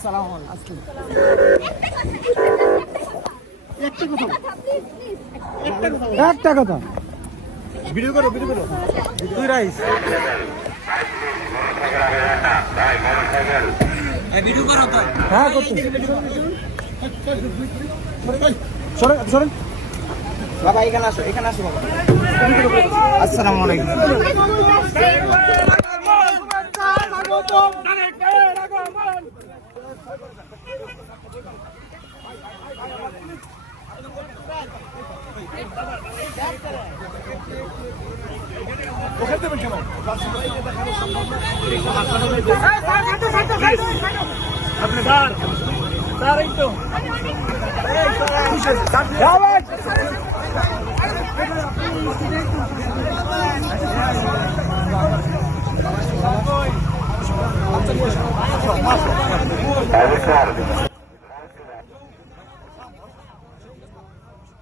আসসালামু আলাইকুম। একটা কথা ভিডিও করো তুই রাইস ভিডিও করো তো হ্যাঁ করতে সরেন বাবা এখানে আসো বাবা। আসসালামু আলাইকুম। Alexander.